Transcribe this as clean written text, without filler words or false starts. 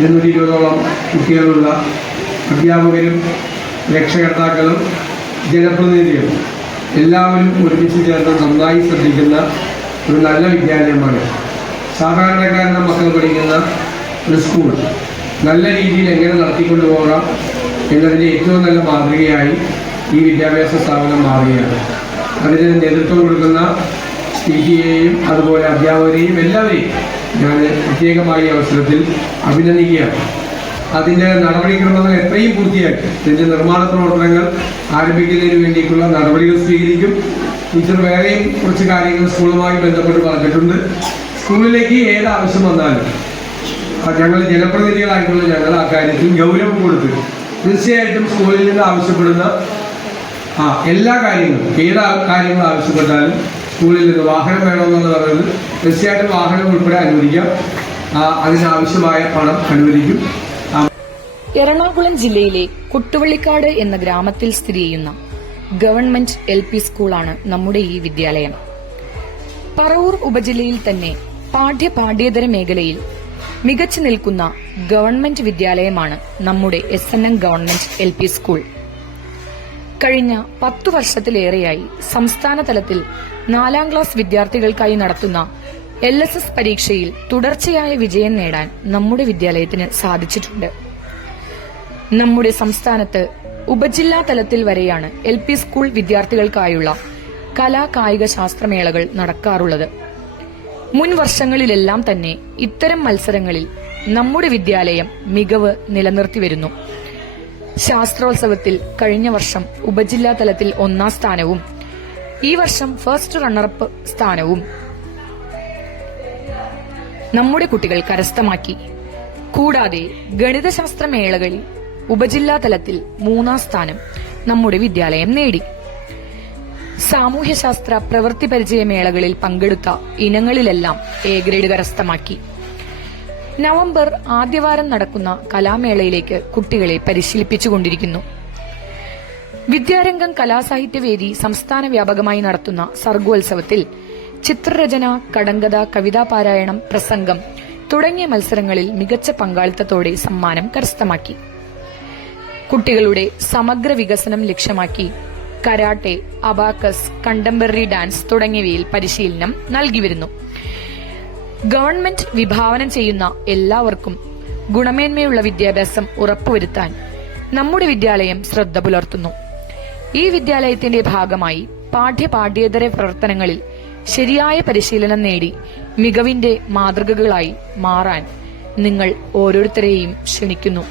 220ഓളം കുട്ടികളുള്ള അധ്യാപകരും രക്ഷകർത്താക്കളും ജനപ്രതിനിധികളും എല്ലാവരും ഒരുമിച്ച് ചേർന്ന് നന്നായി ശ്രദ്ധിക്കുന്ന ഒരു നല്ല വിദ്യാലയമാണ്. സാധാരണക്കാരുടെ മക്കൾ പഠിക്കുന്ന ഒരു സ്കൂൾ നല്ല രീതിയിൽ എങ്ങനെ നടത്തിക്കൊണ്ടുപോകാം എന്നതിൻ്റെ ഏറ്റവും നല്ല മാതൃകയായി ഈ വിദ്യാഭ്യാസ സ്ഥാപനം മാറുകയാണ്. അതിന് നേതൃത്വം കൊടുക്കുന്ന PTA-യെയും അതുപോലെ അധ്യാപകരെയും എല്ലാവരെയും ഞാൻ പ്രത്യേകമായി അവസരത്തിൽ അഭിനന്ദിക്കുകയാണ്. അതിൻ്റെ നടപടിക്രമങ്ങൾ എത്രയും പൂർത്തിയാക്കി ഇതിൻ്റെ നിർമ്മാണ പ്രവർത്തനങ്ങൾ ആരംഭിക്കുന്നതിന് വേണ്ടിയിട്ടുള്ള നടപടികൾ സ്വീകരിക്കും. ടീച്ചർ വേറെയും കുറച്ച് കാര്യങ്ങൾ സ്കൂളുമായി ബന്ധപ്പെട്ട് പറഞ്ഞിട്ടുണ്ട്. സ്കൂളിലേക്ക് ഏത് ആവശ്യം വന്നാലും ഞങ്ങൾ ജനപ്രതിനിധികളായിട്ടുള്ള ഞങ്ങൾ ആ കാര്യത്തിൽ ഗൗരവം കൊടുത്ത് തീർച്ചയായിട്ടും സ്കൂളിൽ നിന്ന് ആവശ്യപ്പെടുന്ന എല്ലാ കാര്യങ്ങളും ഏത് കാര്യങ്ങൾ ആവശ്യപ്പെട്ടാലും സ്കൂളിൽ നിന്ന് വാഹനം വേണമെന്ന് പറയുന്നത് തീർച്ചയായിട്ടും വാഹനം ഉൾപ്പെടെ അനുവദിക്കാം. അതിനാവശ്യമായ പണം അനുവദിക്കും. എറണാകുളം ജില്ലയിലെ കൊട്ടുവള്ളിക്കാട് എന്ന ഗ്രാമത്തിൽ സ്ഥിതി ചെയ്യുന്ന ഗവൺമെന്റ് LP സ്കൂളാണ് നമ്മുടെ ഈ വിദ്യാലയം. പറവൂർ ഉപജില്ലയിൽ തന്നെ പാഠ്യേതര മേഖലയിൽ മികച്ചു നിൽക്കുന്ന ഗവൺമെന്റ് വിദ്യാലയമാണ് നമ്മുടെ SNM ഗവൺമെന്റ് LP സ്കൂൾ. കഴിഞ്ഞ 10 വർഷത്തിലേറെയായി സംസ്ഥാന തലത്തിൽ 4ാം ക്ലാസ് വിദ്യാർത്ഥികൾക്കായി നടത്തുന്ന LSS പരീക്ഷയിൽ തുടർച്ചയായ വിജയം നേടാൻ നമ്മുടെ വിദ്യാലയത്തിന് സാധിച്ചിട്ടുണ്ട്. നമ്മുടെ സംസ്ഥാനത്ത് ഉപജില്ലാ തലത്തിൽ വരെയാണ് LP സ്കൂൾ വിദ്യാർത്ഥികൾക്കായുള്ള കലാ കായിക ശാസ്ത്രമേളകൾ നടക്കാറുള്ളത്. മുൻ വർഷങ്ങളിലെല്ലാം തന്നെ ഇത്തരം മത്സരങ്ങളിൽ നമ്മുടെ വിദ്യാലയം മികവ് നിലനിർത്തി വരുന്നു. ശാസ്ത്രോത്സവത്തിൽ കഴിഞ്ഞ വർഷം ഉപജില്ലാ തലത്തിൽ 1ാം സ്ഥാനവും ഈ വർഷം ഫസ്റ്റ് റണ്ണറപ്പ് സ്ഥാനവും നമ്മുടെ കുട്ടികൾ കരസ്ഥമാക്കി. കൂടാതെ ഗണിതശാസ്ത്ര മേളകളിൽ ഉപജില്ലാ തലത്തിൽ 3ാം സ്ഥാനം നമ്മുടെ വിദ്യാലയം നേടി. സാമൂഹ്യശാസ്ത്ര പ്രവൃത്തി പരിചയ മേളകളിൽ പങ്കെടുത്ത ഇനങ്ങളിലെല്ലാം A ഗ്രേഡ് കരസ്ഥമാക്കി. നവംബർ ആദ്യവാരം നടക്കുന്ന കലാമേളയിലേക്ക് കുട്ടികളെ പരിശീലിപ്പിച്ചുകൊണ്ടിരിക്കുന്നു. വിദ്യാരംഗം കലാസാഹിത്യവേദി സംസ്ഥാന വ്യാപകമായി നടത്തുന്ന സർഗോത്സവത്തിൽ ചിത്രരചന, കടങ്കഥ, കവിതാ പാരായണം, പ്രസംഗം തുടങ്ങിയ മത്സരങ്ങളിൽ മികച്ച പങ്കാളിത്തത്തോടെ സമ്മാനം കരസ്ഥമാക്കി. കുട്ടികളുടെ സമഗ്ര വികസനം ലക്ഷ്യമാക്കി കരാട്ടെ, അബാക്കസ്, കണ്ടംപററി ഡാൻസ് തുടങ്ങിയവയിൽ പരിശീലനം നൽകി വരുന്നു. ഗവൺമെന്റ് വിഭാവനം ചെയ്യുന്ന എല്ലാവർക്കും ഗുണമേന്മയുള്ള വിദ്യാഭ്യാസം ഉറപ്പുവരുത്താൻ നമ്മുടെ വിദ്യാലയം ശ്രദ്ധ പുലർത്തുന്നു. ഈ വിദ്യാലയത്തിന്റെ ഭാഗമായി പാഠ്യേതര പ്രവർത്തനങ്ങളിൽ ശരിയായ പരിശീലനം നേടി മികവിന്റെ മാതൃകകളായി മാറാൻ നിങ്ങൾ ഓരോരുത്തരെയും ക്ഷണിക്കുന്നു.